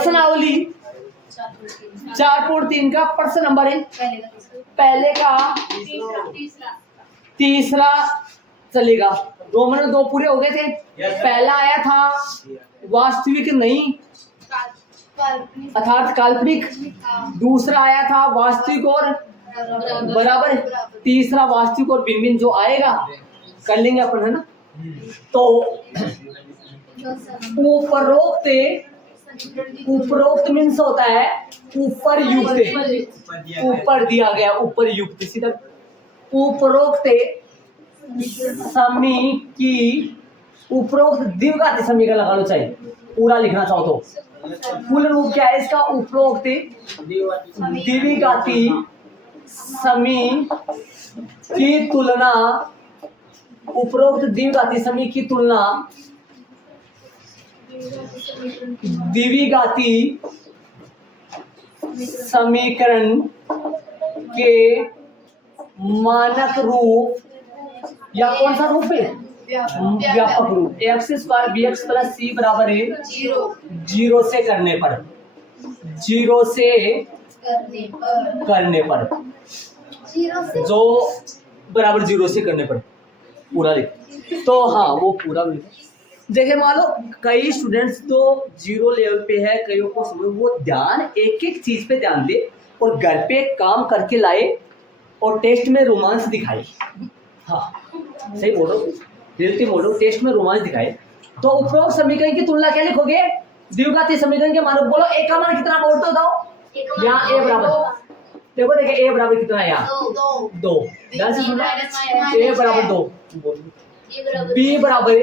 प्रश्नावली 4.3 का प्रश्न नंबर है, पहले का तीसरा चलेगा। 2 पूरे हो गए थे। पहला आया था वास्तविक नहीं अर्थात काल्पनिक, दूसरा आया था वास्तविक और बराबर, तीसरा वास्तविक और भिन्न भिन्न जो आएगा कर लेंगे अपन, है ना। तो उपरोक्त मीन्स होता है ऊपर युक्त, ऊपर दिया गया, ऊपर युक्त सीधा। उपरोक्त समी की उपरोक्त द्विघाती समी का लगाना चाहिए, पूरा लिखना चाहो तो। पूर्ण रूप क्या है इसका? उपरोक्त द्विघाती समी की तुलना, उपरोक्त द्विघाती समी की तुलना द्विघाती समीकरण के मानक रूप या कौन सा रूप है? व्यापक रूप x² bx + c बराबर है 0 से करने पर, 0 से करने पर, जो बराबर 0 से करने पर पूरा लिख। तो हाँ वो पूरा देखिए, मान लो कई स्टूडेंट्स तो 0 लेवल पे है, कईयों को समझ, वो ध्यान एक एक चीज पे ध्यान दे और घर पे काम करके लाए और टेस्ट में रोमांस दिखाए। हाँ सही बोलो, रियलिटी बोलो, टेस्ट में रोमांस दिखाए। तो उपरोक्त समीकरण की तुलना क्या लिखोगे? द्विघाती समीकरण के मानक बोलो। ए का मान कितना बोल तो दो, यहाँ ए बराबर, देखो देखिए ए बराबर कितना है यहाँ 2, ए बराबर 2, बी बराबर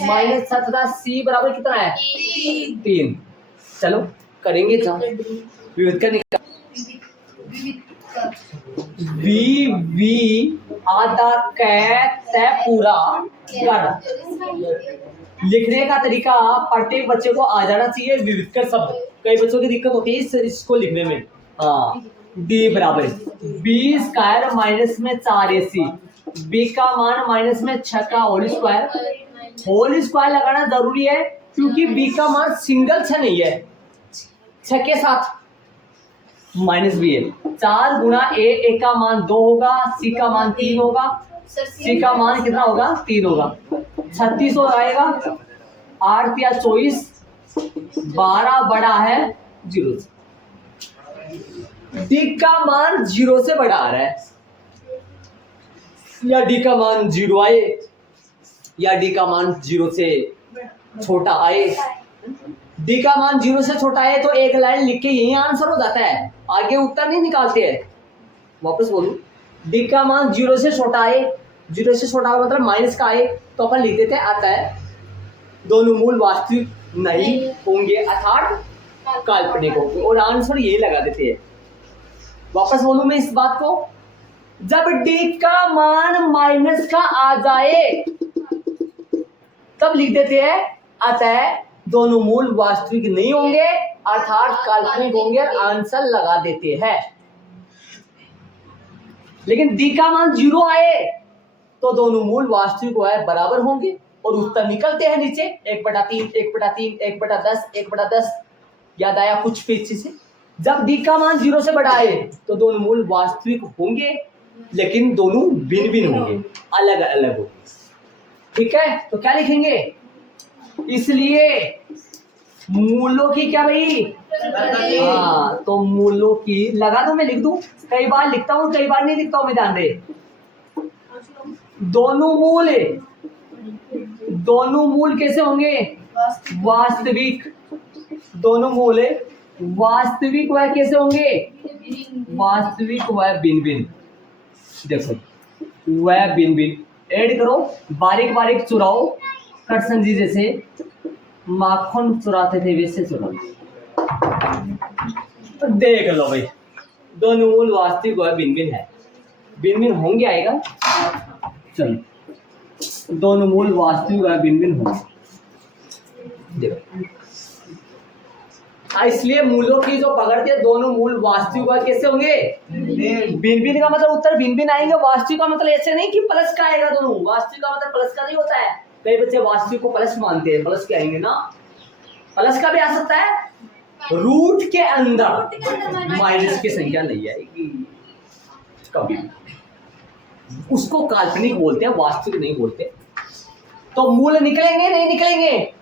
-17, सी बराबर कितना है 3। चलो करेंगे विविध का निकाल। वी आधा कहते पूरा कर। लिखने का तरीका प्रत्येक बच्चे को आ जाना चाहिए। विविध कर शब्द कई बच्चों की दिक्कत होती है इसको लिखने में। हाँ, डी बराबर b² माइनस में 4ac, b का मान माइनस में 6 का होल स्क्वायर लगाना जरूरी है क्योंकि b का मान सिंगल 6 नहीं है, 6 के साथ माइनस भी है। 4 गुना a का मान 2 होगा, c का मान 3 होगा, c का मान कितना होगा 3 होगा, 36 हो आएगा। 8 या 24, 12 बड़ा है 0 से। डी का मान 0 से बड़ा आ रहा है, या डी का मान 0 आए या डी का मान 0 से छोटा आए। डी का मान 0 से छोटा है तो एक लाइन लिख के यही आंसर हो जाता है, आगे उत्तर नहीं निकालते हैं। वापस बोलूं, डी का मान 0 से छोटा आए, 0 से छोटा मतलब माइनस का आए तो अपन लिख देते हैं आता है दोनों मूल वास्तविक नहीं होंगे अर्थात काल्पनिक होंगे, और आंसर यही लगा देते हैं। वापस बोलूं मैं इस बात को, जब डी का मान माइनस का आ जाए तब लिख देते हैं अतः दोनों मूल वास्तविक नहीं होंगे अर्थात काल्पनिक होंगे, और आंसर लगा देते हैं। लेकिन डी का मान 0 आए तो दोनों मूल वास्तविक बराबर होंगे और उत्तर निकलते हैं नीचे 1/3, 1/3, 1/10, 1/10। याद आया कुछ पीछे से? जब डी का मान 0 से बड़ा आए तो दोनों मूल वास्तविक होंगे लेकिन दोनों भिन्न भिन्न होंगे, अलग अलग होंगे। ठीक है, तो क्या लिखेंगे? इसलिए मूलों की क्या भाई? हाँ, तो मूलों की लगा दो, मैं लिख दूं, कई बार लिखता हूं कई बार नहीं लिखता हूं, मैं ध्यान दे। दोनों मूल कैसे होंगे? वास्तविक। दोनों मूल वास्तविक वह कैसे होंगे? वास्तविक वह भिन्न भिन्न। देखो वह भिन्न भिन्न ऐड करो, बारीक बारीक चुराओ, कृष्ण जी जैसे माखन चुराते थे वैसे चुराओ। तो देख लो भाई, दोनों मूल वास्तविक वह भिन्न भिन्न है, भिन्न भिन्न होंगे आएगा। चलो, दोनों मूल वास्तविक वह भिन्न भिन्न होंगे। देखो इसलिए मूलों की जो पकड़ते हैं दोनों मूल वास्तविक कैसे होंगे? भिन्न भिन्न का मतलब उत्तर भिन्न भिन्न आएंगे। वास्तविक का मतलब ऐसे नहीं कि प्लस का आएगा दोनों, वास्तविक का मतलब प्लस का नहीं होता है। कई बच्चे वास्तविक को प्लस मानते हैं, प्लस के आएंगे ना, प्लस का भी आ सकता है रूट के अंदर माइनस की संख्या नहीं आएगी कभी। उसको काल्पनिक बोलते हैं, वास्तविक नहीं बोलते। तो मूल निकलेंगे नहीं निकलेंगे?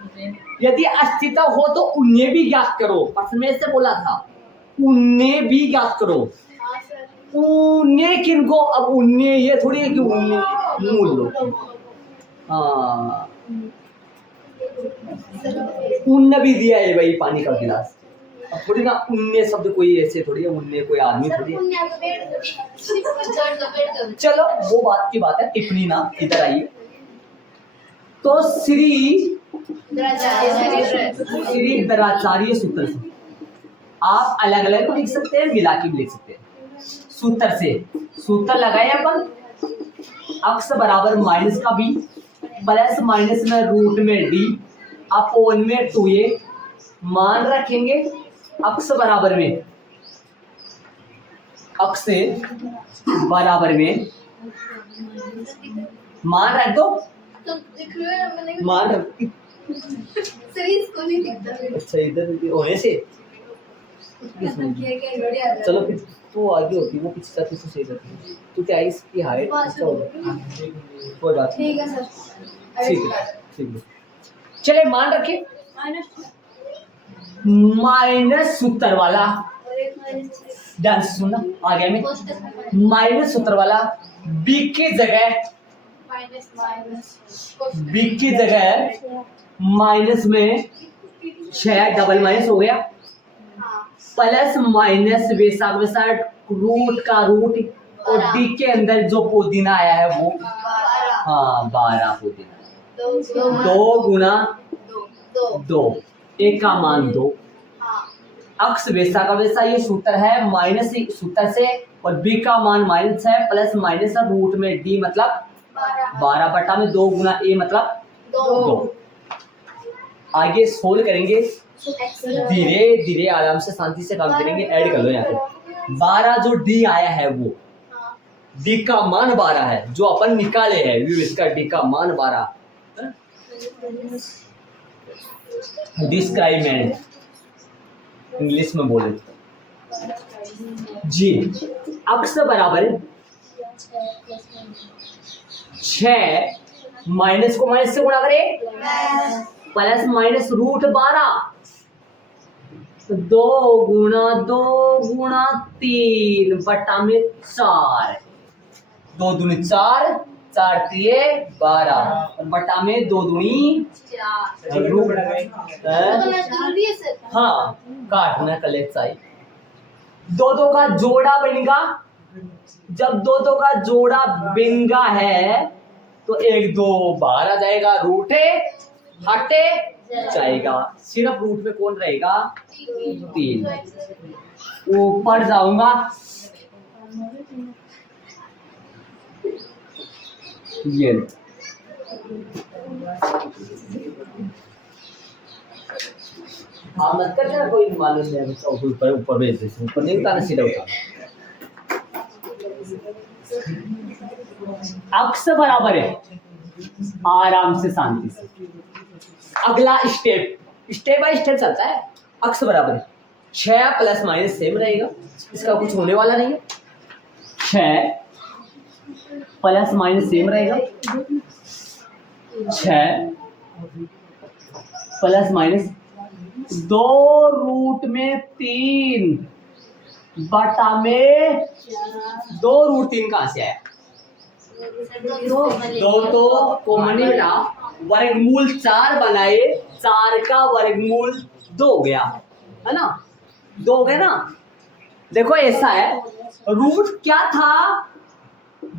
यदि अस्तित्व हो तो उन्हें भी ज्ञात करो। प्रश्न में से बोला था उन्हें भी ज्ञात करो। उन्हें किनको? अब उन्हें ये थोड़ी है कि उन्हें मूल लो। हाँ, उन्ने भी दिया है भाई पानी का गिलास। अब थोड़ी ना उन्ने शब्द कोई ऐसे थोड़ी है, उन्ने कोई आदमी थोड़ी है। चलो वो बात की बात है, टिप्पणी ना इधर आइए। तो श्री द्रोणाचार्य सूत्र से आप अलग अलग लिख सकते हैं, मिला के भी लिख सकते हैं। सूत्र से सूत्र लगाए अपन, अक्स बराबर माइनस का बी प्लस माइनस में रूट में डी अपोन में 2a, मान रखेंगे अक्स बराबर में, अक्स बराबर में मान रख दो, मान रख। अच्छा इधर होने से चलो फिर तो आगे होती है, वो पीछे जाती तो सही रहती। तो क्या इसकी हाइट कोई बात नहीं, ठीक है ठीक है। चले मान रखे माइनस सूत्र वाला, ध्यान से सुनना आगे में, माइनस सूत्र वाला बी की जगह माइनस में 6 डबल माइनस हो गया, प्लस माइनस बेसाग रूट का रूट और डी के अंदर जो पुदीना आया है वो हाँ 12 पुदीना, 2 गुना 2, एक का मान 2, अक्स वैसा का वैसा ये सूत्र है, माइनस सूत्र से, और बी का मान माइनस है, प्लस माइनस है, रूट में डी मतलब 12 बटा में 2 गुना ए मतलब 2। आगे सोल्व करेंगे, धीरे धीरे आराम से शांति से काम करेंगे। ऐड कर लो यहाँ पे 12 जो डी आया है वो डी का मान 12 है जो अपन निकाले हैं, इसका डी का मान 12। डिस्क्राइबमेंट इंग्लिश में बोले जी, अक्स बराबर 6 माइनस को माइनस से गुणा करें, प्लस माइनस रूट 12, 2 गुणा 3 बटा में 4, 2 दूनी 4, 4 3 12 बटा में 2 दूनी 4, हाँ काटना कलेक्ट चाहिए। 2 का जोड़ा बनेगा, जब 2 का जोड़ा बनेगा है तो 1 2 बाहर आ जाएगा, रूठे हटे जाएगा, सिर्फ रूट में कौन रहेगा 3। ऊपर जाऊंगा ये हाँ मत करना, कोई मालूम नहीं ऊपर ऊपर भेज दे, ऊपर नहीं उतारना सीधा उतार। अक्स बराबर है, आराम से शांति से अगला स्टेप बाय स्टेप चलता है। अक्स बराबर है 6 प्लस माइनस सेम रहेगा, इसका कुछ होने वाला नहीं है, 6 प्लस माइनस सेम रहेगा, 6 प्लस माइनस 2 रूट में 3 बटा में 2 रूट 3 कहां से आया, 2 तो कॉमन ही बेटा, वर्गमूल 4 बनाए, 4 का वर्गमूल 2 हो गया है ना, 2 हो गया ना। देखो ऐसा है, रूट क्या था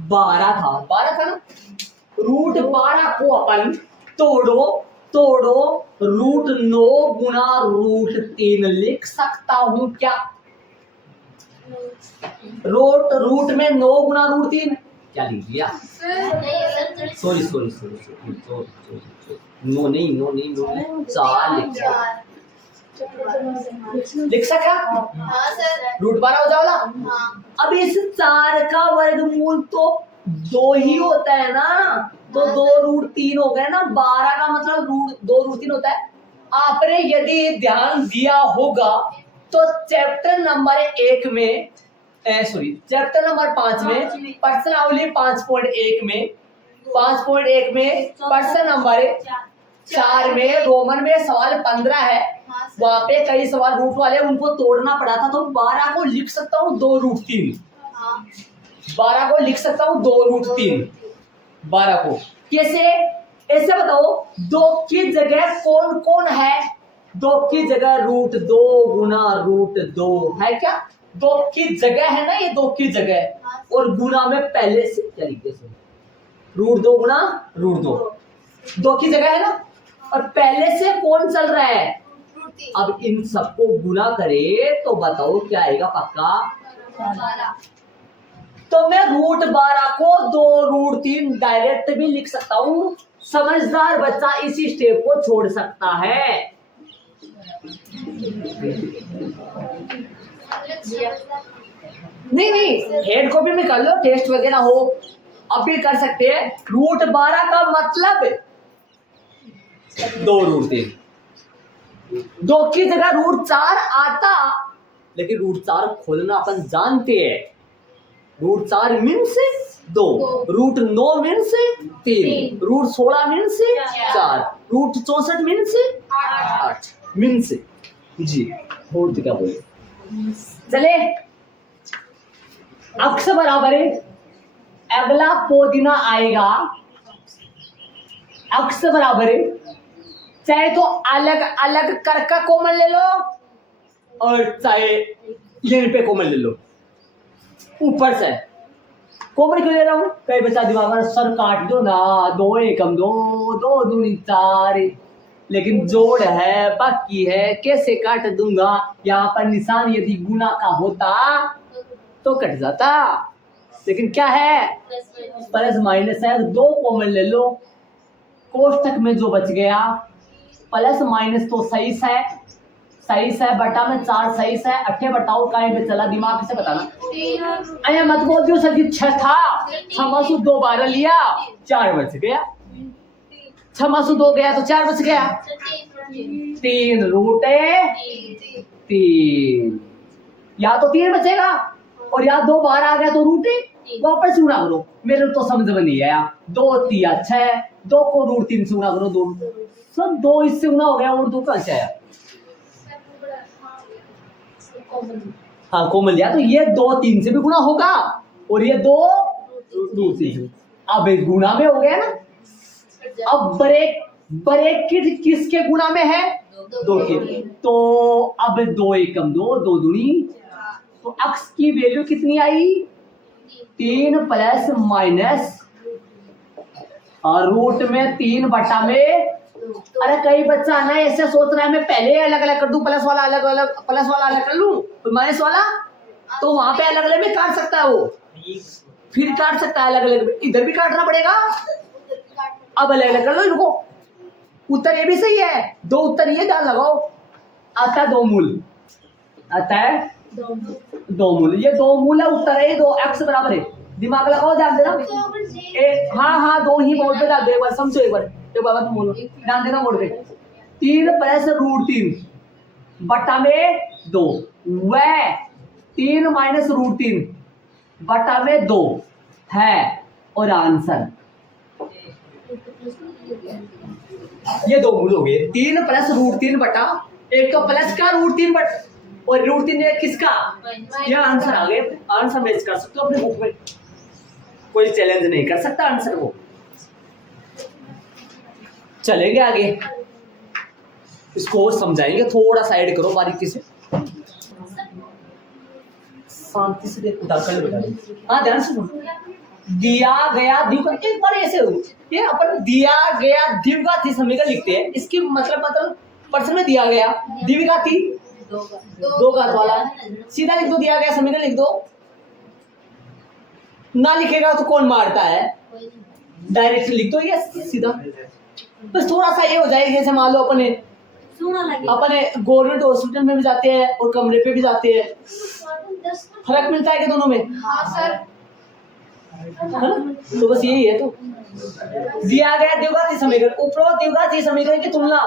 12 था ना, रूट 12 को अपन तोड़ो रूट 9 गुना रूट 3 लिख सकता हूं क्या, रूट में 9 गुना रूट 3 क्या लिख दिया, सॉरी नो नहीं 4 लिख सका, रूट 12 हो जाएगा। अब इस 4 का वर्गमूल तो 2 ही होता है ना, तो 2 रूट 3 हो गए ना, 12 का मतलब 2 रूट 3 होता है। आपने यदि ध्यान दिया होगा तो चैप्टर नंबर 1 में चैप्टर नंबर 5 में प्रश्नावली 5.1 में 5.1 में प्रश्न नंबर 4 में रोमन में सवाल 15 है। वहां पे कई सवाल रूट वाले उनको तोड़ना पड़ा था, तो 12 को लिख सकता हूँ 2 रूट 3। 12 को लिख सकता हूँ 2 रूट 3। 12 को कैसे, ऐसे बताओ 2 की जगह कौन कौन है? 2 की जगह रूट 2 गुना रूट 2 है क्या? 2 की जगह है ना, ये 2 की जगह, और गुना में पहले से क्या लिख दे, रूट 2 गुना रूट 2, 2 की जगह है ना, और पहले से कौन चल रहा है? अब इन सबको गुना करे तो बताओ क्या आएगा पक्का? तो मैं रूट 12 को 2 रूट 3 डायरेक्ट भी लिख सकता हूं। समझदार बच्चा इसी स्टेप को छोड़ सकता है। नहीं हेड कॉपी में कर लो, टेस्ट वगैरह हो अब भी कर सकते हैं। रूट 12 का मतलब 2 रूट 3, 2 की जगह रूट 4 आता, लेकिन रूट 4 खोलना अपन जानते हैं। Root 4 means 2, root 9 means 3, root 16 means 4, root 64 means 8 means जी। और क्या बोले, चले अक्स बराबर है, अगला पोदिना आएगा अक्स बराबर है, चाहे तो अलग अलग करका कॉमन ले लो और चाहे यहीं पे कॉमन ले लो। ऊपर से कॉमन क्यों ले रहा हूं? कई बच्चा दिमाग में सर काट दो ना, 2 एकम 2, 2 दूनी 4, लेकिन जोड़ है बाकी है, कैसे काट दूंगा? यहाँ पर निशान यदि गुना का होता तो कट जाता, लेकिन क्या है प्लस माइनस है, 2 कॉमन ले लो। कोष्टक में जो बच गया प्लस माइनस तो सही है, बटा में 4 सही है, 8 बताओ कहीं पे चला, दिमाग से बताना। अरे मत बोल दियो सर 6 था, 6 मासू 2 12 लिया, 4 बच गया, 6 मासू 2 गया तो 4 बच गया, 3 रूट 3, या तो 3 बचेगा और या 2 बाहर आ गया तो रूट वापस गुणा करो। मेरे तो समझ में नहीं आया, 2 3 6, 2 को रूट 3 से गुणा करो, 2 सब 2 इससे गुणा हो गया और 2 कहां से आया? हाँ कॉमन लिया तो ये 2 3 से भी गुणा होगा और ये 2 रूट 3। अब गुणा में हो गया ना। अब ब्रैकेट किसके गुणा में है? 2 के, तो अब 2 एकम 2, 2 दूनी, तो अक्स की वैल्यू कितनी आई? 3 प्लस माइनस और रूट में 3 बटा में। अरे कई बच्चा ना ऐसे सोच रहा है मैं पहले अलग अलग कर दूं, प्लस वाला अलग कर लूं तो माइनस वाला, तो वहां पे अलग अलग भी काट सकता है वो, फिर काट सकता है अलग अलग, इधर भी काटना पड़ेगा। अब अलग अलग कर लो इनको, उत्तर ये भी सही है, 2 उत्तर ये ध्यान लगाओ, आता है 2 मूल, आता है 2 मूल, ये 2 मूल है, उत्तर है 2, एक्स बराबर है, दिमाग लगाओ ध्यान देना। हाँ 2 ही मोड़ पे डाल दो, एक बार समझो, एक बार ध्यान देना मोड़ पे। 3 प्लस रूट 3 बटा में 2, वह 3 माइनस रूट 3 बटा में 2 है, और आंसर ये 2 मूल हो गए। 3 प्लस रूट 3 बटा, एक तो प्लस का रूट 3 बटा और रूट 3 किसका, यह आंसर आ गए। आंसर मैच कर सकते हो अपने बुक में, कोई चैलेंज नहीं कर सकता आंसर को। चलेंगे आगे, इसको समझाएंगे, थोड़ा साइड करो बारीकी से, शांति से देखो, हाँ ध्यान से सुनो। दिया गया द्विघाती, एक बार ऐसे हो, ये अपन दिया गया द्विघाती समीकरण लिखते हैं, इसकी मतलब प्रश्न में दिया गया द्विघाती 2 घात वाला, सीधा लिख दो, दिया गया समीकरण लिख दो। ना लिखेगा तो कौन मारता है, डायरेक्ट लिख दो ये सीधा। बस थोड़ा सा ये हो जाएगा, जैसे मान लो अपने गवर्नमेंट हॉस्पिटल में भी जाते हैं और कमरे पे भी जाते हैं, फर्क मिलता है कि दोनों में? हाँ सर। तो बस यही है। तो दिया गया द्विघाती समीकरण, उपरोक्त द्विघाती समीकरण की तुलना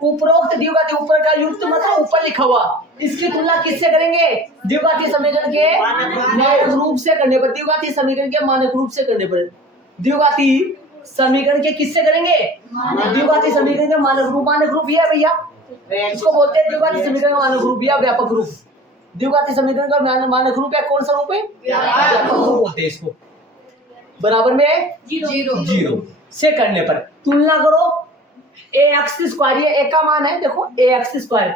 उपरोक्त द्विघाती, ऊपर का युक्त मतलब ऊपर लिखा हुआ, इसकी तुलना किससे करेंगे? द्विघाती समीकरण के मानक रूप से करने पर, द्विघाती समीकरण के मानक रूप से करने पर, द्विघाती समीकरण के किससे करेंगे? द्विघाती समीकरण के मानक रूप ये है भैया, इसको बोलते हैं द्विघाती समीकरण का मानक रूप या व्यापक रूप। द्विघाती समीकरण का मानक रूप है कौन सा रूप है? व्यापक रूप बोलते हैं इसको। बराबर में जीरो से करने पर तुलना करो, ए एक्स स्क्वायर, ये ए का मान है, देखो ए एक्स स्क्वायर,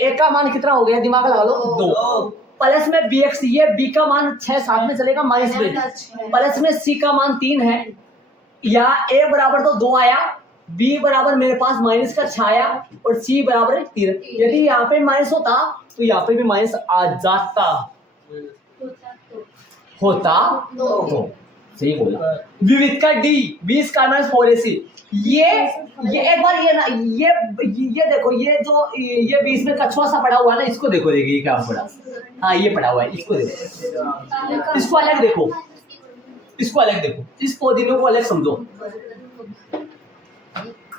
ए का मान कितना हो गया? दिमाग लगा लो, 2 प्लस में बी एक्स, ये बी का मान 6 साथ में चलेगा माइनस में, प्लस में सी का मान 3 है, या ए बराबर तो 2 आया, बी बराबर मेरे पास माइनस का 6 आया और सी बराबर 3। यदि यहाँ पे माइनस होता तो यहाँ पे भी माइनस आ जाता, होता तो सही बोला। विविध का डी 20 का माइनस 4ac, ये एक बार ये ना, ये देखो, ये जो ये बीच में कछुआ सा पड़ा हुआ है ना, इसको देखो, देखिए ये क्या पड़ा, हाँ ये पड़ा हुआ है, इसको देखो, इसको अलग देखो, इसको अलग देखो, इस पौधे को अलग समझो,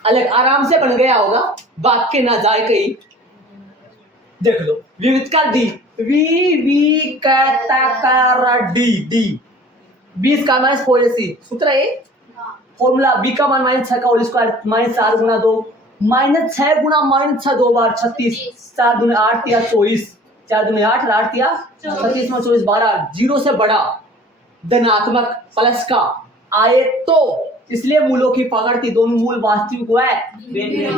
अलग आराम से बन गया होगा, बात के ना जाए कहीं। देख लो विविध का डी, वी कहता डी 20 का माइनस 4ac, सूत्र है फॉर्मूला, बी का मान -6 का होल स्क्वायर -4 गुना 2, -6 गुना -6 2 बार 36, 4 दूनी 8 या 24, 4 दूनी 8 8 या 36 में 24 12, जीरो से बड़ा धनात्मक प्लस का आए तो, इसलिए मूलों की पकड़ की दोनों मूल वास्तविक हुआ है,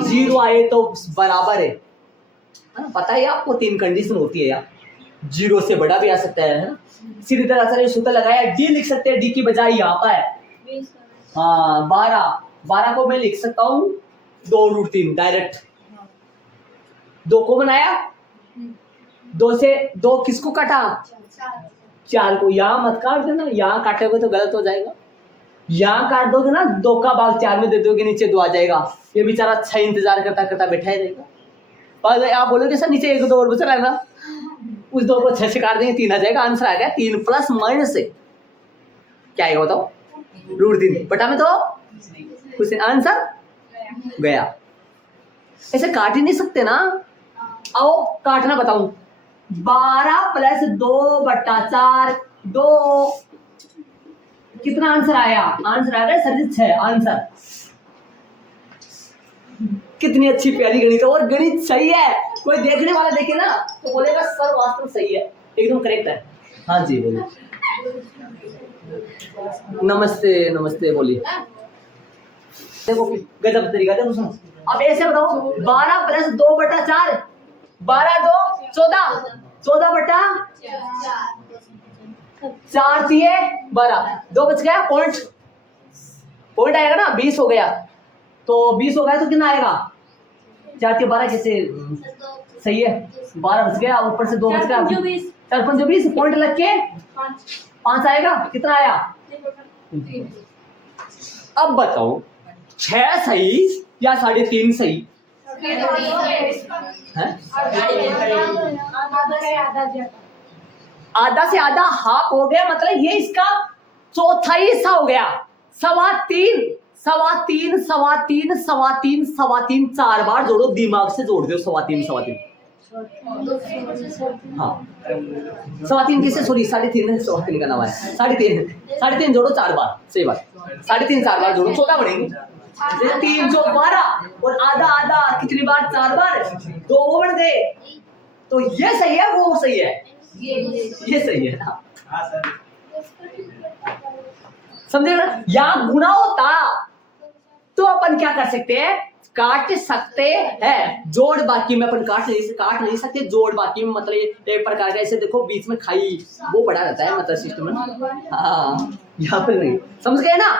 जीरो आए तो बराबर है। पता है आपको 3 कंडीशन होती है यार, जीरो से बड़ा भी आ सकता है ना, सीधी तरह से सूत्र लगाया, डी लिख सकते हैं, डी की बजाय यहाँ पर हाँ 12 को मैं लिख सकता हूँ 2√3 डायरेक्ट, 2 को बनाया, 2 से 2 किसको काटा? 4 को, यहाँ मत काट देना, यहाँ काटोगे तो गलत हो जाएगा, यहाँ काट दोगे ना 2 का भाग 4 में दे दोगे, नीचे 2 आ जाएगा, ये बेचारा अच्छा इंतजार करता करता बैठा ही रहेगा। पर आप बोलोगे सर नीचे 1 2 और बचा रहेगा, उस 2 को 6 से काट देंगे 3 आ जाएगा, आंसर आ गया 3 प्लस माइनस से क्या आएगा बताओ? √3 बटा में तो कुछ आंसर गया। ऐसे काट ही नहीं सकते ना, आओ काटना बताऊं, 12 + 2/4 2 कितना आंसर आया? आंसर आ गया सर 6 आंसर। कितनी अच्छी प्यारी गणित है, और गणित सही है, कोई देखने वाला देखे ना तो बोलेगा सर वास्तव सही है, एकदम करेक्ट है। हाँ जी बोलिए, नमस्ते बोलिए। देखो गजब तरीका है, सुनो अब ऐसे बताओ, 12 + 2/4 12 2 14 14 बटा 4 दिए 12, 2 बच गया, पॉइंट आएगा ना, 20 हो गया, तो 20 हो गया तो कितना आएगा? 4 के 12 कैसे सही है, 12 बच गया, ऊपर से 2 बच गया, 4 5 20 पॉइंट लग के 5 आएगा, कितना आया? अब बताओ 6 सही या 3.5 सही है? आधा से आधा हाफ हो गया, मतलब ये इसका चौथा हिस्सा हो गया, 3.25 3.25 4 बार जोड़ो, दिमाग से जोड़ दो, 3.25 हाँ 3.25 किसे, सॉरी 3.5 का नाम है, 3.5 जोड़ो 4 बार, सही बात, 3.5 4 बार जोड़ो 14 बनेंगे, 3 जो 12 और आधा कितनी बार? 4 बार, 2 बढ़ गए, तो ये सही है वो सही है, ये सही है ना, समझे ना? यहाँ गुना होता तो अपन क्या कर सकते हैं? काट सकते हैं, जोड़ बाकी में अपन काट नहीं सकते, जोड़ बाकी में मतलब एक प्रकार का, ऐसे देखो बीच में खाई वो बड़ा रहता है, मतलब सिस्टम में, हाँ यहाँ पर नहीं, समझ गए ना?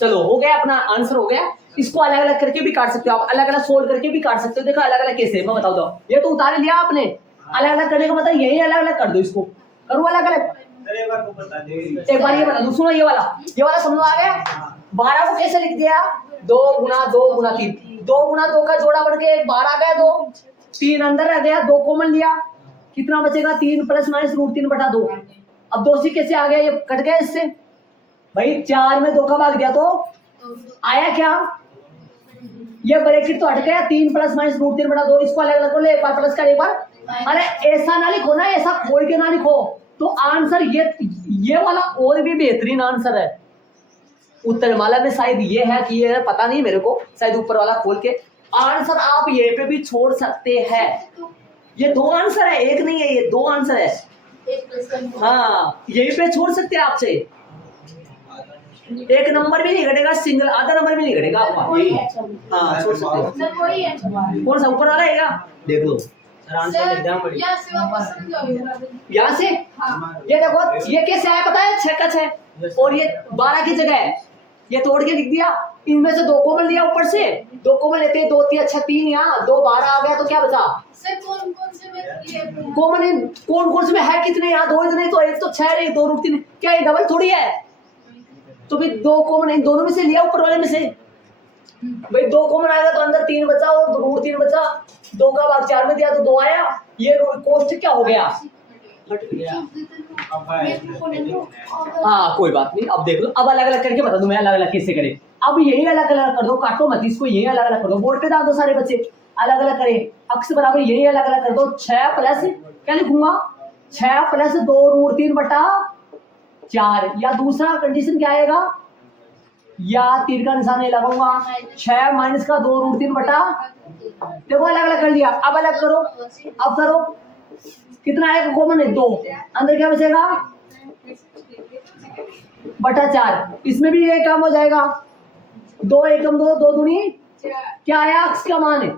चलो हो गया, अपना आंसर हो गया। इसको अलग अलग करके भी काट सकते हो आप, अलग अलग सोल्व करके भी काट सकते हो। देखो अलग अलग कैसे, मैं बताओ दो, ये तो उतार लिया आपने, अलग अलग करने का मतलब यही अलग अलग कर दो, इसको करो अलग अलग। एक बार ये बता दो, सुनो ये वाला समझ आ गया? 12 को कैसे लिख दिया? 2 गुना 2 गुना 3, 2 गुना 2 का जोड़ा बढ़ के 12 आ गया, 2 3 अंदर रह गया, 2 कॉमन लिया, कितना बचेगा? 3 + -√3 बटा 2। अब 2 से कैसे आ गया? ये कट गया इससे भाई, 4 में 2 का भाग दिया तो आया क्या? ये ब्रैकेट तो हट गया, 3 प्लस माइनस रूट 3 बटा 2, इसको अलग अलग कर लो, एक बार प्लस कर एक बार। अरे ऐसा ना लिखो ना, ऐसा खोल के ना लिखो, तो आंसर ये वाला और भी बेहतरीन आंसर है। उत्तरमाला में शायद ये है कि ये पता नहीं मेरे को, शायद ऊपर वाला खोल के आंसर आप ये पे भी छोड़ सकते हैं। ये 2 आंसर है, एक नहीं है, ये 2 आंसर है। हाँ, यही पे छोड़ सकते हैं आपसे, एक नंबर भी नहीं घटेगा, सिंगल आधा नंबर भी नहीं घटेगा आपका। हाँ, छोड़ सकते हैं। कौन सा ऊपर वाला है क्या? देख लो यहाँ से। ये देखो ये कैसे आया पता है, 6 का 6 और ये 12 की जगह है, ये तोड़ के लिख दिया। इनमें से 2 कॉमन लिया, ऊपर से 2 कॉमन लेते हैं, 2 3 अच्छा 3 यहाँ 2 12 आ गया, तो क्या बचा? कॉमन कौन से में है कितने? यहाँ 2 इतने, तो एक तो 6 रही, 2 रूट 3, क्या ये डबल थोड़ी है? तो भी 2 कॉमन इन दोनों में से लिया, ऊपर वाले में से भाई 2 कॉमन आएगा तो अंदर 3 बचा और रूट 3 बचा, 2 का भाग 4 में दिया तो 2 आया। ये कोष्ट क्या हो गया? हट गया। हाँ कोई बात नहीं, अब देख लो, अब अलग अलग करके बता दूं मैं, अलग अलग कैसे करें। अब यही अलग अलग कर दो, काटो मत इसको, यही अलग अलग कर दो, बोर्ड पे डाल दो सारे बच्चे, अलग अलग करें, अक्स बराबर यही अलग अलग कर दो। 6 प्लस क्या लिखूंगा? 6 प्लस 2 रूट 3 बटा 4, या दूसरा कंडीशन क्या आएगा, या 3 का निशान नहीं लगाऊंगा, 6 माइनस का 2 रूट 3 बटा, देखो अलग अलग कर लिया, अब अलग करो, अब करो, कितना आएगा कॉमन है 2, अंदर क्या बचेगा बटा 4, इसमें भी ये काम हो जाएगा, 2 एकम 2, 2 दूनी क्या आया, अक्स का मान है,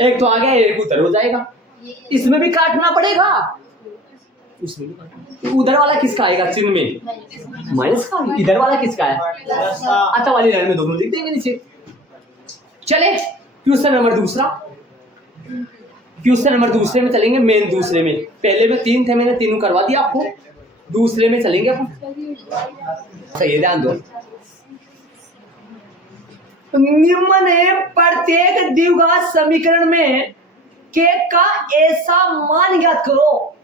एक तो आ गया, एक उधर हो जाएगा, इसमें भी काटना पड़ेगा, उसमें भी काटना। उधर वाला किसका आएगा चिन्ह में? माइनस का। इधर वाला किसका है? अच्छा वाली लाइन में दोनों लिख देंगे नीचे। चले क्वेश्चन नंबर दूसरा, क्वेश्चन नंबर दूसरे में चलेंगे, मेन दूसरे में, पहले में 3 थे, मैंने 3 करवा दिया आपको, दूसरे में चलेंगे अपन। सही ध्यान दो, निम्न प्रत्येक द्विघात समीकरण में के का ऐसा मान ज्ञात करो,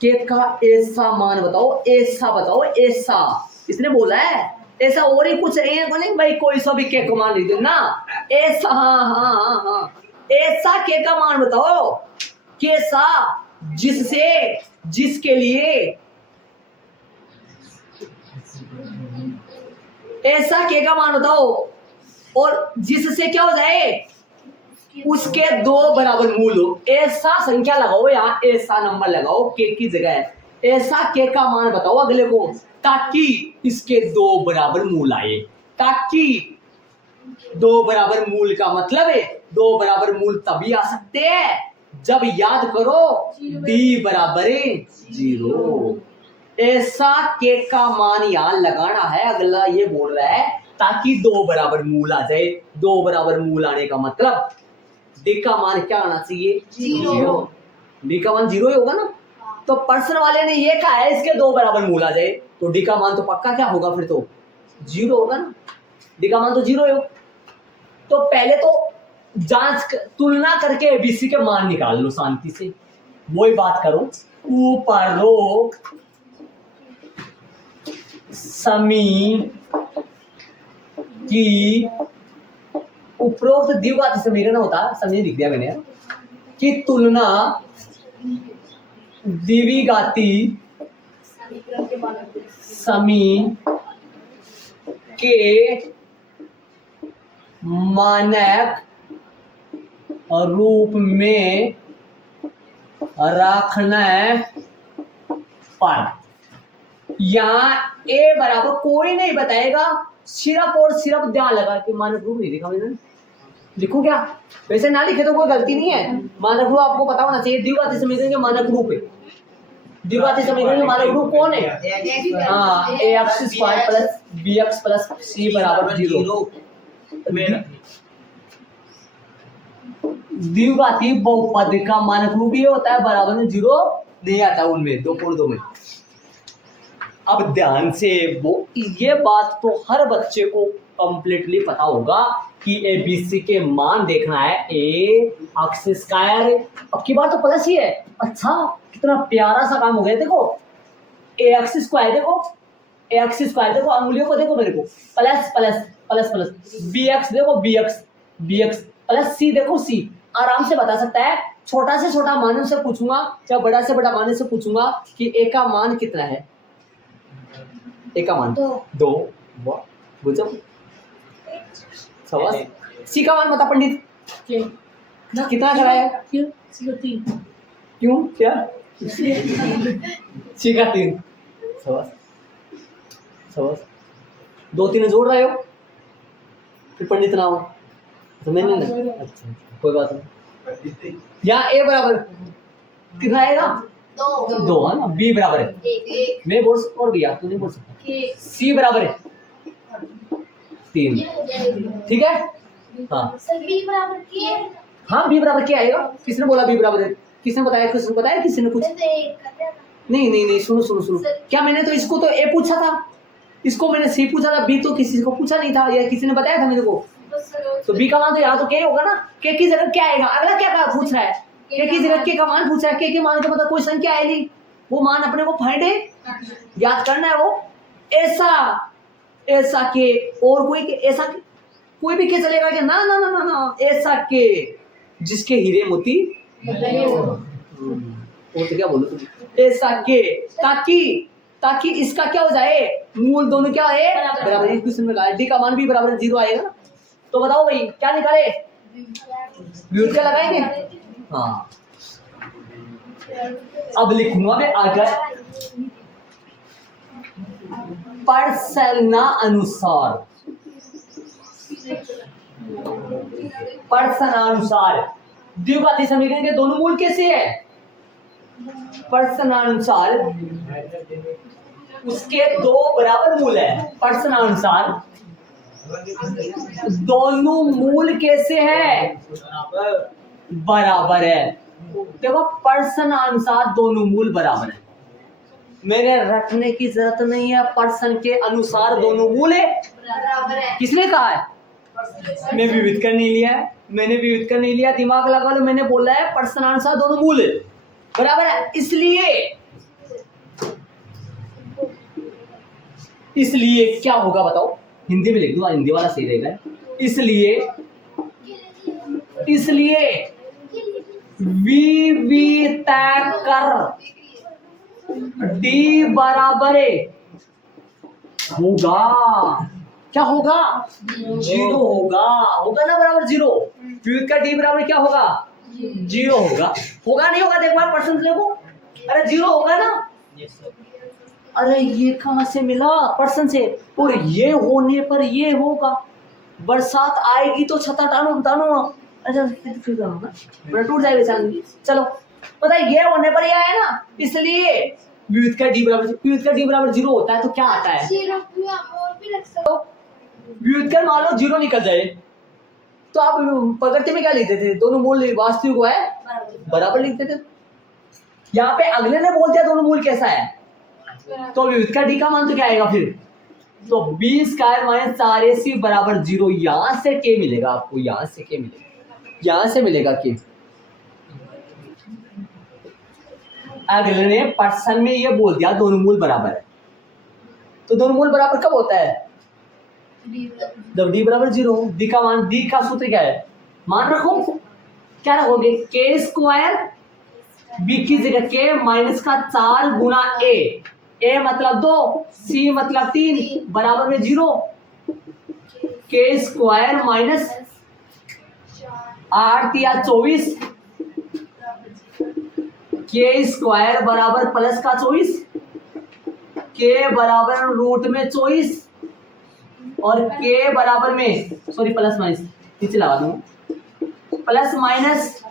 के का ऐसा मान बताओ, ऐसा बताओ, ऐसा इसने बोला है, ऐसा और ही कुछ नहीं भाई, कोई सा भी के का मान लिख दो ना, ऐसा। हाँ, ऐसा के का मान बताओ, कैसा जिससे, जिसके लिए, ऐसा के का मान बताओ और जिससे क्या हो जाए, उसके 2 बराबर मूल हो, ऐसा संख्या लगाओ, यहाँ ऐसा नंबर लगाओ के की जगह, ऐसा के का मान बताओ अगले को, ताकि इसके 2 बराबर मूल आए, ताकि 2 बराबर मूल का मतलब है 2 बराबर मूल तभी आ सकते हैं जब, याद करो, d बराबर 0, ऐसा के का मान यहाँ लगाना है। अगला ये बोल रहा है ताकि 2 बराबर मूल आ जाए, 2 बराबर मूल आने का मतलब d का मान क्या आना चाहिए, 0, d का मान 0 ही होगा ना, तो प्रश्न वाले ने ये कहा है इसके 2 बराबर मूल आ जाए, तो d का मान तो पक्का क्या होगा, फिर तो 0 होगा ना, d का मान तो 0 हो। तो पहले तो जांच तुलना करके एबीसी के मान निकाल लो शांति से, वही बात करो, उपरोक्त समी की, उपरोक्त द्विघात समीकरण होता, समी लिख दिया मैंने, कि तुलना द्विघाती समी के मानक रूप में रखने पर, यहाँ ए बराबर कोई नहीं बताएगा, सिर्फ और सिर्फ ध्यान लगा के मानक रूप नहीं लिखा मैंने, लिखो क्या, वैसे ना लिखे तो कोई गलती नहीं है, मानक रूप आपको पता होना चाहिए, द्विघाती समीकरण के मानक रूप है, द्विघाती समीकरण के मानक रूप कौन है? हाँ, ax square plus bx plus c बराबर 0। द्विघाती बहुपद का मानक रूप ये होता है, बराबर में 0 नहीं आता उनमें, 2.2 में। अब ध्यान से वो, ये बात तो हर बच्चे को कंप्लीटली पता होगा कि एबीसी के मान देखना है, ए एक्स स्क्वायर, अब की बात तो प्लस ही है। अच्छा कितना प्यारा सा काम हो गया, देखो ए एक्स स्क्वायर, देखो एक्स स्क्वायर, देखो अंगुलियों को देखो मेरे को, plus plus plus plus, B X देखो बी एक्स प्लस सी देखो सी। आराम से बता सकता है, छोटा से छोटा मान से पूछूंगा या बड़ा से बड़ा मान से पूछूंगा कि ए का मान कितना है, ए का मान दो, वाह गजब, शाबाश। सी का मान बता पंडित, कितना कराया, क्यों क्या, सी का 3, शाबाश शाबाश। 2 3 जोड़ रहे हो फिर पंडित ना हो तो मैंने ना, अच्छा कोई बात नहीं। यहाँ ए बराबर कितना आएगा, 2 है ना, बी बराबर है, मैं बोल सकता और भैया तू नहीं बोल सकता, सी बराबर है 3, ठीक है। हाँ हाँ बी बराबर क्या आएगा, किसने बोला बी बराबर है, किसने बताया, किसी ने कुछ नहीं नहीं नहीं, सुनो सुनो सुनो, क्या मैंने तो इसको तो ए पूछा था, इसको मैंने सी पूछा था, बी तो किसी को पूछा नहीं था, या किसी ने बताया था मेरे को, तो बी का मान तो यहाँ तो के होगा ना, के की जगह क्या आएगा, अगला क्या पूछ रहा है, के की जगह के का मान पूछ रहा है, के मान का मतलब कोई संख्या है नहीं, वो मान अपने को फाइंड है याद करना है, वो ऐसा ऐसा के और कोई के, ऐसा के कोई भी के चलेगा क्या, ना ना ना ना ना, ऐसा के जिसके हीरे मोती और तो क्या बोलो तुम, ऐसा के ताकि इसका क्या हो जाए, मूल दोनों क्या है बराबर, एक क्वेश्चन में लगाया, डी का मान भी बराबर 0 आएगा, तो बताओ भाई क्या निकाले, व्युत क्या लगाएंगे, हाँ। अब लिखूंगा मैं आगे, प्रश्नानुसार द्विघाती समीकरण के दोनों मूल कैसे है, प्रश्नानुसार उसके 2 बराबर मूल है, प्रश्नानुसार दोनों मूल कैसे है, बराबर है। देखो प्रश्नानुसार दोनों मूल बराबर है, मैंने रखने की जरूरत नहीं है, प्रश्न के अनुसार दोनों मूल है, किसने कहा है, मैं विविध कर नहीं लिया है, मैंने विविध कर नहीं लिया, दिमाग लगा लो, मैंने बोला है प्रश्नानुसार दोनों मूल है, बराबर है, इसलिए क्या होगा बताओ, हिंदी में लिख दो, हिंदी वाला सही रहेगा, इसलिए वी तय कर डी बराबर होगा, क्या होगा, 0 होगा ना, बराबर 0, विविध का डी बराबर क्या होगा, 0 होगा नहीं होगा, देखो परसेंट देखो, अरे 0 होगा ना, अरे ये कहां से मिला, पर्सन से, और ये होने पर ये होगा, बरसात आएगी तो छता टानो, अच्छा फिर टूट जाएगा, चलो पता है ये होने पर ये आया ना, इसलिए विविध का डी बराबर 0 होता है, तो क्या आता है, तो विविध का मान लो 0 निकल जाए, तो आप प्रकृति में क्या लिखते थे, दोनों मूल वास्तविक को है बराबर लिखते थे, यहाँ पे अगले ने बोल दिया दोनों मूल कैसा है, तो विविध का डी का मान तो क्या आएगा फिर, तो बी स्क्वायर माइनस 4ac बराबर 0, यहां से के मिलेगा आपको, यहां से मिलेगा के। अगले ने प्रश्न में ये बोल दिया दोनों मूल बराबर है, तो दोनों मूल बराबर कब होता है, जब डी बराबर 0, डी का मान, डी का सूत्र क्या है, मान रखो, क्या रखोगे, के स्क्वायर, बी की जगह के माइनस का 4 गुना ए मतलब 2, सी मतलब 3 बराबर में 0, के स्क्वायर माइनस 8 या 24, के स्क्वायर बराबर प्लस का 24, के बराबर रूट में 24, और के बराबर में सॉरी प्लस माइनस नीचे लगा दूं, प्लस माइनस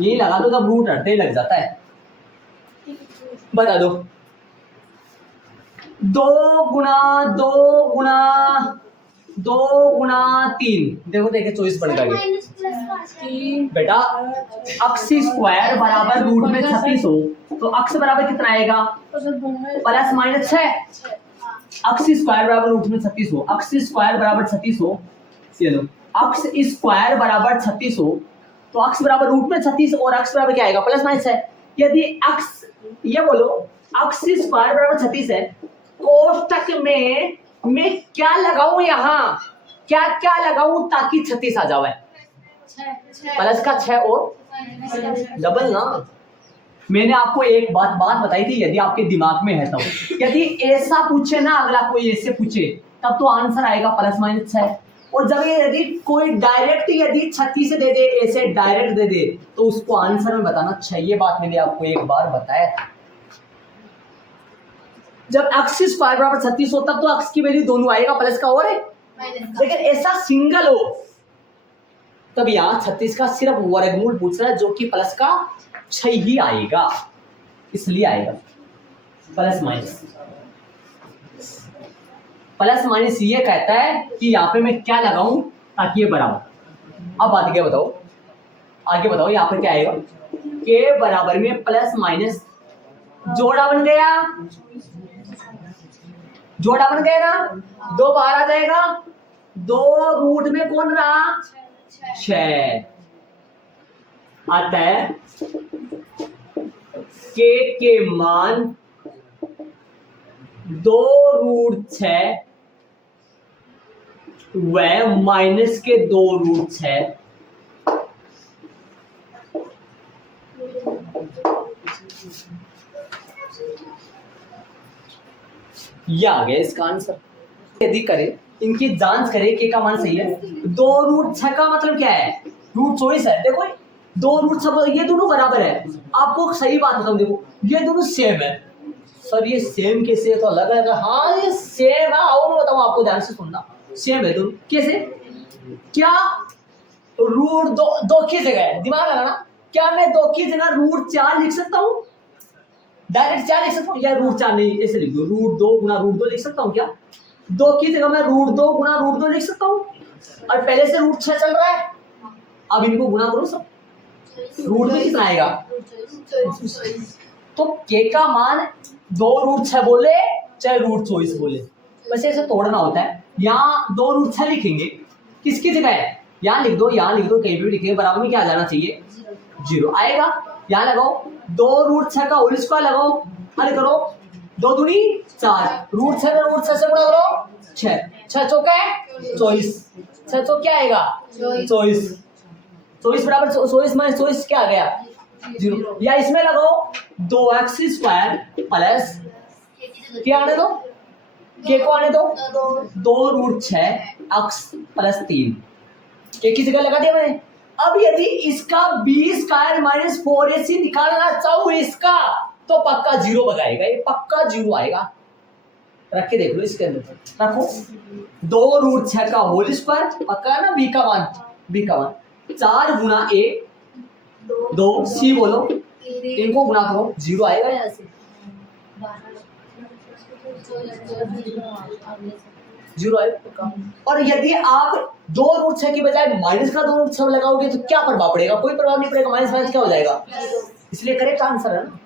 ये लगा दो, तब रूट हटते ही लग जाता है, बता दो, 2 गुना 3, देखो 24 बन गया बेटा, अक्स स्क्वायर बराबर रूट में 36 हो, तो अक्स बराबर कितना आएगा, प्लस माइनस 6, अक्स स्क्वायर बराबर रूट में 36 हो, अक्स स्क्वायर बराबर 36 हो, चलो अक्स स्क्वायर बराबर 36 हो, तो अक्स बराबर रूट में 36 और अक्स बराबर क्या आएगा, प्लस माइनस है, यदि अक्स, ये बोलो अक्स स्क्वायर बराबर 36 है, कोष्टक में मैं क्या लगाऊं, यहां क्या क्या लगाऊं ताकि 36 आ जाए? प्लस का 6 और डबल ना। मैंने आपको एक बात बताई थी, यदि आपके दिमाग में है तो, यदि ऐसा पूछे ना, अगला कोई ऐसे पूछे, तब तो आंसर आएगा +-6। और जब ये यदि कोई डायरेक्ट यदि 36 दे दे, ऐसे डायरेक्ट दे दे, तो उसको आंसर में बताना 6। ये बात मैंने आपको एक बार बताया था। जब अक्स स्क्वायर बराबर 36 हो, तब तो अक्स की वैल्यू दोनों आएगा, प्लस का और है, लेकिन ऐसा सिंगल हो तब यहाँ 36 का सिर्फ वर्गमूल पूछ रहा है, जो कि प्लस का 6 ही आएगा, इसलिए आएगा प्लस माइनस ये कहता है कि यहाँ पे मैं क्या लगाऊं ताकि ये बराबर। अब आगे बताओ यहाँ पे क्या आएगा, के बराबर में प्लस माइनस जोड़ा बन गया ना, 2 बाहर आ जाएगा, 2 रूट में कौन रहा, 6। अतः के मान 2√6 व माइनस के 2√6 ये आ गया इसका आंसर। यदि करें, इनकी जांच करें के का मान सही है। 2√6 का मतलब क्या है, √24 है। देखो 2√6 ये दोनों बराबर है। आपको सही बात बताऊं, देखो ये दोनों सेम है। सर ये सेम कैसे, तो अलग अलग, हाँ ये सेम है। और मैं बताऊं आपको, ध्यान से सुनना, सेम है दोनों। कैसे, क्या √2 की जगह, दिमाग लगाना, क्या मैं 2 की जगह √4 लिख सकता हूँ, डायरेक्ट 4 लिख सकता हूँ, या √4 नहीं, ऐसे लिख दो, √2 गुना √2 लिख सकता हूँ क्या? 2 की जगह मैं √2 गुना √2 लिख सकता हूँ, और पहले से √6 चल रहा है। अब इनको गुना करो सब, रूट में कितना आएगा, तो के का मान 2√6 बोले चाहे √24 बोले, वैसे ऐसे तोड़ना होता है। यहाँ 2√6 लिखेंगे, किसकी जगह है, यहाँ लिख दो, कहीं भी लिखेंगे, बराबर में क्या आ जाना चाहिए, 0 आएगा। यहाँ लगाओ 2√6 का होल स्क्वायर लगाओ, हल करो, 2 दूनी 4, √6 का √6 से गुणा करो 6, 6 चौका है 24, 6 चौक क्या आएगा 24 बराबर 24 माइनस 24 क्या आ गया 0। या इसमें लगाओ 2x² प्लस क्या आने दो, के को आने दो 2√6 x प्लस 3, के की जगह लगा दिया मैंने। अब यदि इसका b² माइनस 4ac निकालना चाहूं इसका, तो पक्का 0 बगाएगा, ये पक्का 0 आएगा। रख के देख लो, इसके अंदर रखो 2√6 का होल स्क्वायर, पक्का है ना, b का मान 4 गुना a 2 c बोलो, इनको गुना करो 0 आएगा यहाँ से, 0 आएगा। और यदि आप 2√6 की बजाय माइनस का 2√6 लगाओगे तो क्या प्रभाव पड़ेगा, कोई प्रभाव नहीं पड़ेगा, माइनस क्या हो जाएगा, इसलिए करेक्ट आंसर है ना।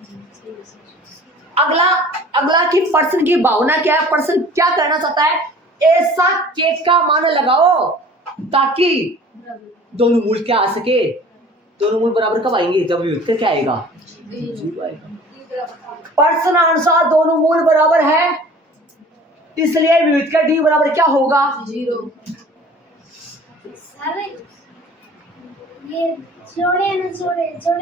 अगला कि पर्सन की भावना क्या है, पर्सन क्या करना चाहता है, ऐसा के का मान लगाओ ताकि दोनों मूल क्या आ सके, दोनों मूल बराबर कब आएंगे, जब विभक्त क्या आएगा, 0 आएगा। पर्सन अनुसार दोनों मूल बराबर है, इसलिए विभक्त का डी बराबर क्या होगा, 0। ये जोड़े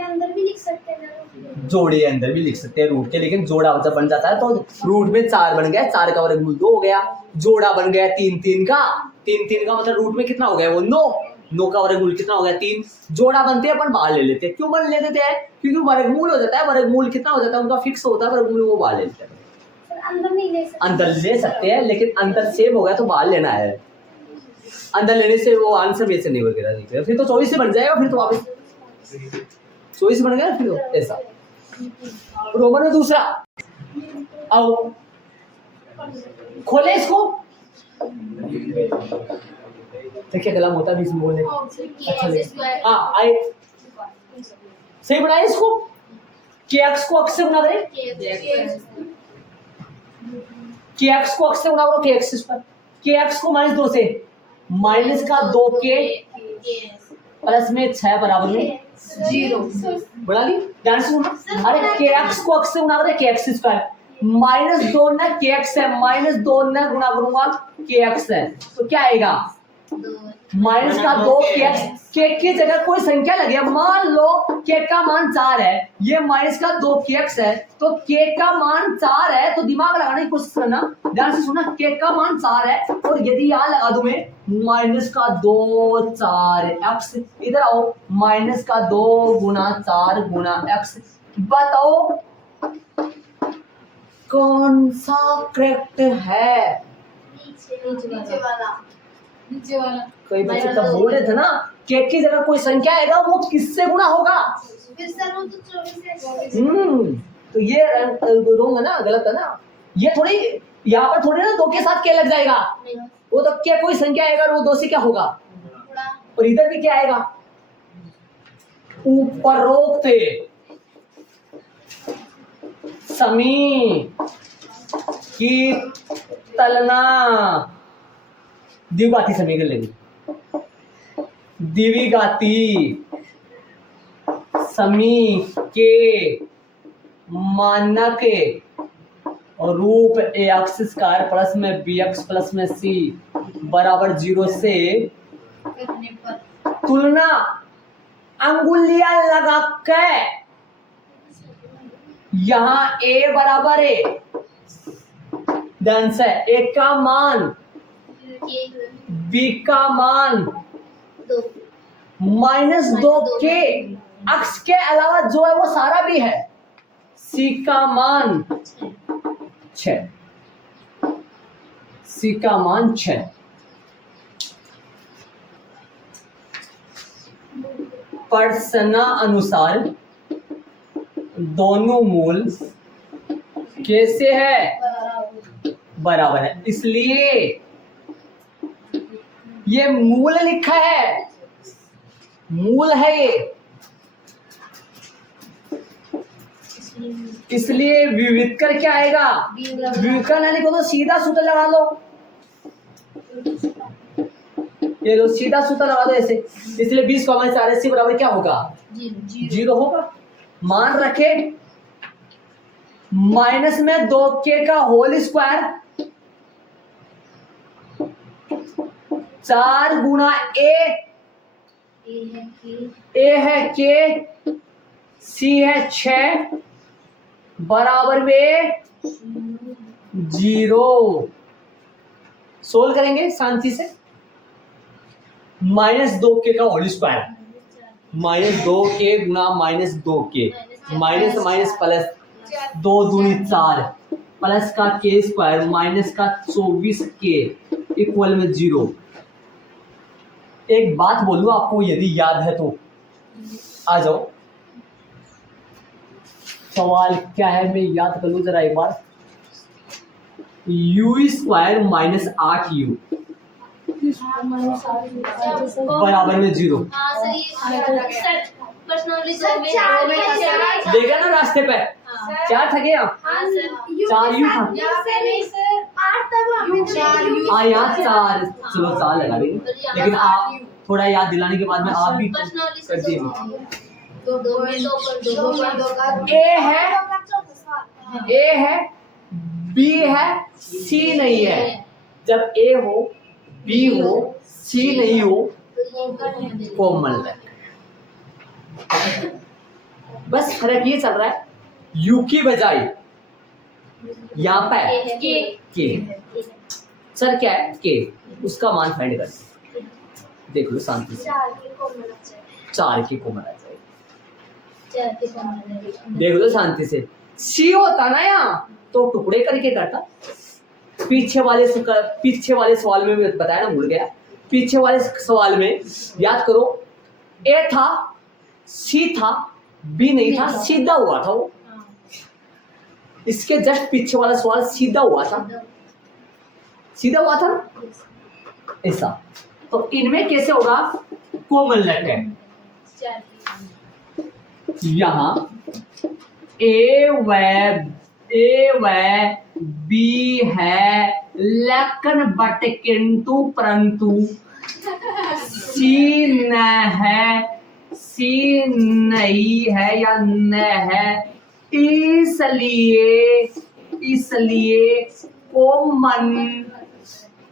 अंदर भी लिख सकते हैं, जोड़े अंदर भी लिख सकते हैं रूट के, लेकिन जोड़ा जब बन जाता है तो रूट में 4 बन गया, 4 का वर्गमूल 2 हो गया, जोड़ा बन गया 3 का मतलब रूट में कितना हो गया, वो 9 का वर्गमूल कितना हो गया 3। जोड़ा बनते हैं अपन बाहर ले लेते हैं, क्यों बन ले देते हैं, क्योंकि वर्गमूल हो जाता है, वर्गमूल कितना हो जाता है उनका फिक्स होता है, वर्गमूल वो बाहर ले लेते हैं। अंदर ले सकते हैं, लेकिन अंदर सेम हो गया तो बाहर लेना है, अंदर लेने से वो आंसर में से नहीं वगैरह, फिर तो 24 से बन जाएगा, फिर तो वापस 24 बन गया, फिर तो ऐसा। रोमन में दूसरा, आओ खोले इसको, देखिए कलम होता है बीच में बोलने, अच्छा हाँ आए, सही बनाए इसको, के एक्स को अक्स से गुना करें, के एक्स को अक्स से गुना करो, के एक्स को -2 से, माइनस का 2k प्लस में 6 बराबर में 0 बना ली। ध्यान से सुनो, अरे kx को x से गुना करें kx स्क्वायर, -2 ना kx है, -2 ना गुना करूंगा kx है, तो क्या आएगा माइनस का 2 के की जगह कोई संख्या लगे, मान लो के का मान 4 है, ये माइनस का 2 kx है, तो के का मान 4 है, तो दिमाग लगाने की कोशिश करना, ध्यान से सुना, के का मान 4 है, और यदि यहां लगा दूं मैं माइनस का 2 4 x, इधर आओ, माइनस का 2 गुना 4 गुना x, बताओ कौन सा करेक्ट है? नीचे वाला कोई बच्चे तब बोल रहे थे ना, के की जगह कोई संख्या आएगा वो किससे गुना होगा? फिर सर वो तो 24 है। तो ये रॉन्ग है ना, गलत है ना, ये थोड़ी यहाँ पर थोड़ी ना 2 के साथ के लग जाएगा, वो तो क्या कोई संख्या आएगा और वो 2 से क्या होगा, और इधर भी क्या आएगा, उपरोक्त समी की तुलना, द्विघाती समीकरण लेंगे, द्विघाती समी के मानक रूप ax स्क्वायर प्लस में bx प्लस में c बराबर 0 से तुलना अंगुलियां लगा के यहां a बराबर है, ध्यान से a का मान b का मान -2 के x के अलावा जो है वो सारा भी है, c का मान 6, c का मान 6, प्रश्न अनुसार दोनों मूल कैसे है, बराबर है, इसलिए ये मूल लिखा है, मूल है ये, इसलिए विविध कर क्या आएगा, विविध कर ना लिखो तो सीधा सूत्र लगा लो, ये लो सीधा सूत्र लगा दो ऐसे, इसलिए 20 कॉमन 4 80 बराबर क्या होगा, 0 होगा। मान रखे माइनस में 2 के का होल स्क्वायर 4 गुना ए है के, सी है 6 बराबर में 0, सोल्व करेंगे शांति से, -2 के का होल स्क्वायर, -2 के गुना -2 के, माइनस माइनस प्लस 2 दूनी 4 प्लस का के स्क्वायर माइनस का 24 के इक्वल में 0। एक बात बोलूं आपको, यदि याद है तो आ जाओ, सवाल क्या है मैं याद कर लूं जरा एक बार, u स्क्वायर माइनस 8u बराबर में 0, देखा ना रास्ते पे क्या था, गया 4u था, यहाँ 4, चलो 4 लगा देंगे, लेकिन आप थोड़ा याद दिलाने के बाद में आप भी कर दीजिए। ए है बी है सी नहीं है, जब ए हो बी हो सी नहीं हो कॉमन है, बस फर्क ये चल रहा है, यू की बजाय यहाँ पे के, सर क्या है के, उसका मान फाइंड कर, देख लो शांति से, 4 की कॉमन आ जाएगी, देख लो शांति से, सी होता ना यहाँ तो टुकड़े करके करता, पीछे वाले सवाल में भी बताया ना, भूल गया, पीछे वाले सवाल में याद करो, ए था सी था बी नहीं था, सीधा हुआ था वो, इसके जस्ट पीछे वाला सवाल सीधा हुआ था, सीधा हुआ था ऐसा, तो इनमें कैसे होगा, कॉमन लेटर यहां ए व बी है, लेकिन बट किंतु परंतु सी न है, सी नहीं है या न है, इसलिए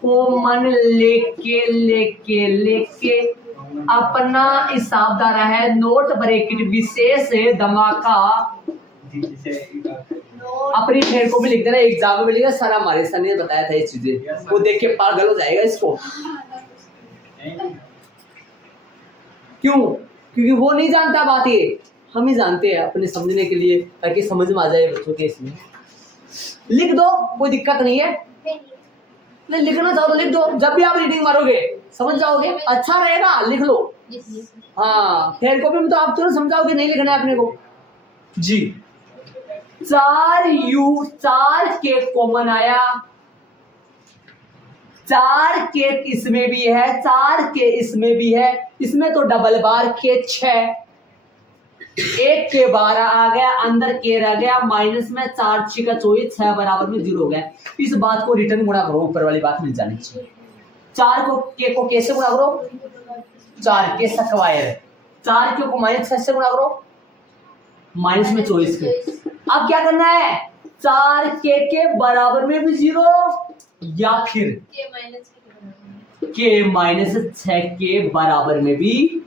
को मन लेके अपना हिसाबदार है, नोट ब्रैकेट विशेष धमाका अपनी फ्रेंड को भी लिख देना, एग्जाम में मिलेगा। सर हमारे सर ने बताया था ये चीजें, वो देख के पागल हो जाएगा इसको। क्यों? क्योंकि वो नहीं जानता बात, ये हम ही जानते हैं अपने समझने के लिए, ताकि समझ में आ जाए बच्चों के। इसमें लिख दो, कोई दिक्कत नहीं है। नहीं लिखना चाहो तो लिख दो, जब भी आप रीडिंग मारोगे समझ जाओगे, अच्छा रहेगा, लिख लो। हाँ, फिर को भी तो आप तुरंत समझाओगे, नहीं लिखना है अपने को जी। 4 के कॉमन आया, 4 के इसमें भी है, 4 के इसमें भी है, इसमें तो डबल बार के 6, 1 के 12 आ गया, अंदर के रह गया, माइनस में 4 6 का 24, 6 बराबर में 0 हो गया। इस बात को रिटर्न गुणा करो, ऊपर वाली बात मिल जानी चाहिए। 4 को कैसे गुणा करो? 4 के स्क्वायर, 4 के को -6 से गुणा करो, माइनस में 24 के। अब क्या करना है? 4 के बराबर में भी 0 या फिर के -6 के बराबर में भी।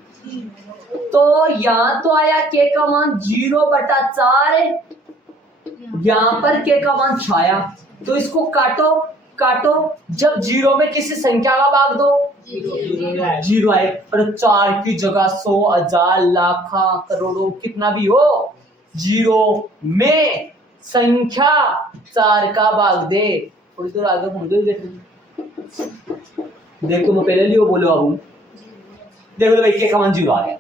तो यहां तो आया के का मान 0/4, यहां पर के का मान 6 आया, तो इसको काटो, जब 0 में किसी संख्या का भाग दो 0 आए, पर 4 की जगह 100 1000 लाख करोड़ों कितना भी हो, 0 में संख्या 4 का भाग दे। थोड़ी देर आगे घूम दो, देख तुम पहले लियो बोलो, अब देखो भाई के का मान 0 आ गया।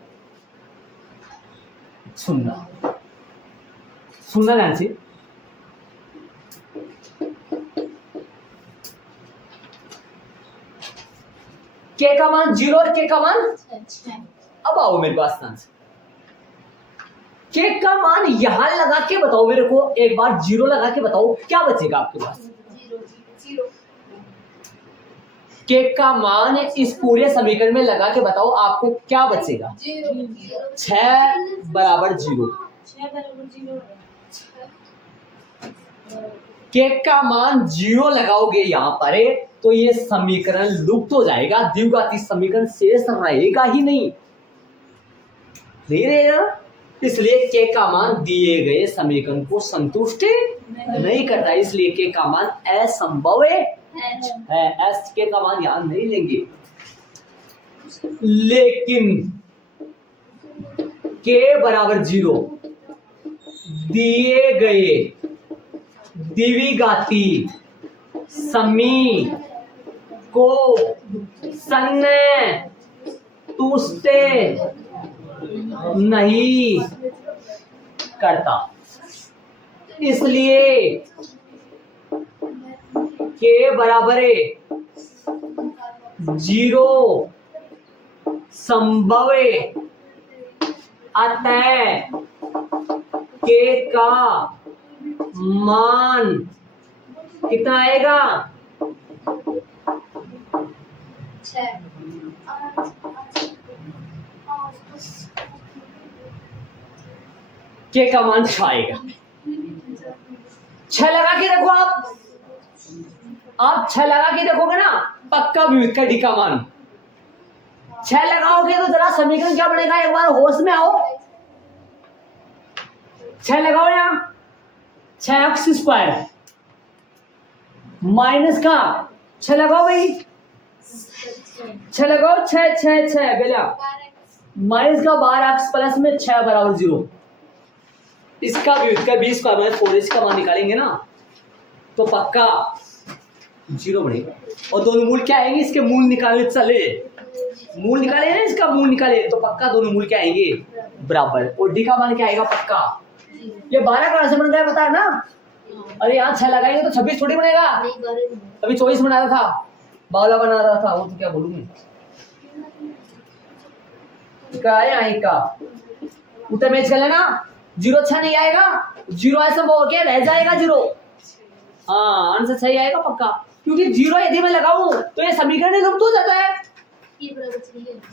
सुनना नैन्सी, के का मान 0 और के का मान 6। अब आओ मेरे पास नैन्सी, के का मान यहां लगा के बताओ मेरे को, एक बार 0 लगा के बताओ, क्या बचेगा आपके पास? 0। के का मान इस पूरे समीकरण में लगा के बताओ, आपको क्या बचेगा? 6 बराबर 0। के का मान 0 लगाओगे यहां पर, तो ये समीकरण लुप्त हो जाएगा, द्विघाती समीकरण शेष रहेगा ही नहीं रहेगा। इसलिए के का मान दिए गए समीकरण को संतुष्ट नहीं करता, इसलिए के का मान असंभव है। एस के का मान यहां नहीं लेंगे, लेकिन के बराबर 0 दिए गए द्विघाती समी को संतुष्ट नहीं करता, इसलिए के बराबर 0 संभव है, अतः के का मान कितना आएगा? 6। के का मान 6 आएगा। 6 लगा के देखो, आप 6 लगा के देखोगे ना, पक्का विविध डी का मान 6 लगाओगे तो जरा समीकरण क्या बनेगा, एक बार होश में आओ। 6 लगाओ यहां, 6x² माइनस का 6 लगाओ भाई, 6 लगाओ, 6 बेला माइनस का 12x प्लस में 6 बराबर 0। इसका भी उसका 20 का मान 4 का मान निकालेंगे ना, तो पक्का 0 बनेगा। और दोनों मूल क्या आएंगे, इसके मूल निकालने चले, मूल निकाले ना, इसका मूल निकाले तो पक्का दोनों मूल क्या आएंगे? बराबर। और डी का मान क्या आएगा? पक्का। ये 12 कहां से बन गया पता है ना? अरे यहाँ 6 लगाएंगे तो 26 थोड़ी बनेगा, अभी 24 बना रहा था, 12 बना रहा था, वो तो क्या बोलूं मैं, क्या है यहाँ का उत्तर मैच कर लेना। 0 6 नहीं आएगा, 0 ऐसा हो के रह जाएगा 0। हाँ आंसर सही आएगा पक्का, क्योंकि 0 यदि मैं लगाऊं तो ये समीकरण लुप्त हो जाता है।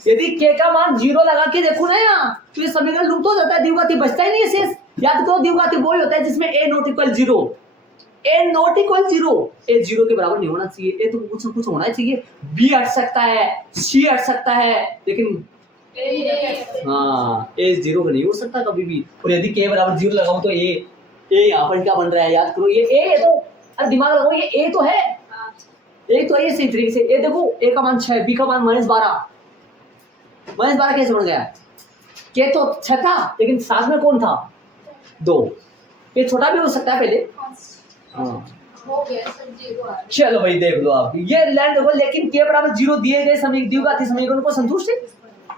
यदि के का मान 0 लगा के देखो ना यहाँ, तो ये समीकरण लुप्त हो जाता है, द्विघाती बचता ही नहीं है शेष। याद करो द्विघाती वो ही होता है जिसमें a not equal 0, a not equal 0, a 0 के बराबर नहीं होना चाहिए, a तो कुछ न कुछ होना चाहिए, b हट सकता है, c हट सकता है, लेकिन हाँ a 0 का नहीं हो सकता कभी भी। और यदि k बराबर 0 लगाऊं तो a यहाँ पर क्या बन रहा है, याद करो ये a है, तो अरे दिमाग लगाओ, ये a तो है, एक तो ये सही तरीके से, ये देखो a का मान 6, b का मान -12, -12 कैसे बन गया, के तो 6 था लेकिन साथ में कौन था 2, ये छोटा भी हो सकता है पहले। हाँ चलो भाई देख लो आप ये लैंड देखो, लेकिन के बराबर 0 दिए गए द्विघाती समीकरण को संतुष्ट है।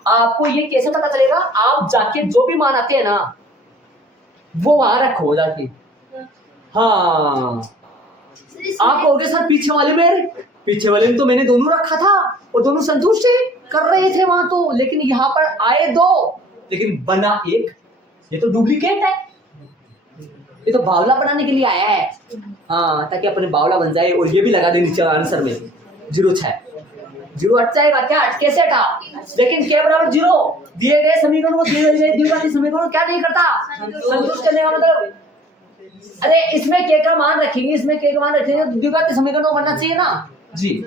आपको ये कैसे पता चलेगा, आप जाके जो भी मान आते हैं ना वो वहां रखो जाके। हाँ आप कहोगे सर पीछे वाले में तो मैंने दोनों रखा था और दोनों संतुष्ट कर रहे थे वहां तो, लेकिन यहाँ पर आए 2 लेकिन बना 1, ये तो डुप्लीकेट है, ये तो बावला बनाने के लिए आया है। हाँ ताकि अपने बावला बन जाए, और ये भी लगा दे नीचे आंसर में 0 हट जाएगा, क्या कैसे हटा, लेकिन के बराबर 0 दिए गए समीकरण को, दिए गए द्विघाती समीकरण को क्या नहीं करता, संतुष्ट करने का मतलब, अरे इसमें के का मान रखेंगे, इसमें के का मान रखेंगे, द्विघाती समीकरण को बनना चाहिए ना जी,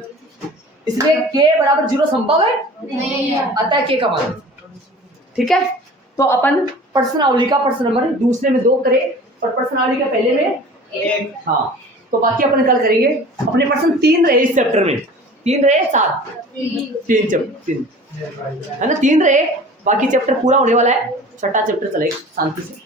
इसलिए के बराबर 0 संभव है नहीं है, अतः के का मान ठीक है। तो अपन प्रश्नावली का प्रश्न नंबर दूसरे में 2 करें और प्रश्नावली के पहले में 1। हाँ तो बाकी अपन कल करेंगे, अपने प्रश्न 3 रहे इस चैप्टर में, 3 रहे 7 3 है ना, 3 रहे, बाकी चैप्टर पूरा होने वाला है, छठा चैप्टर चलेगा शांति से।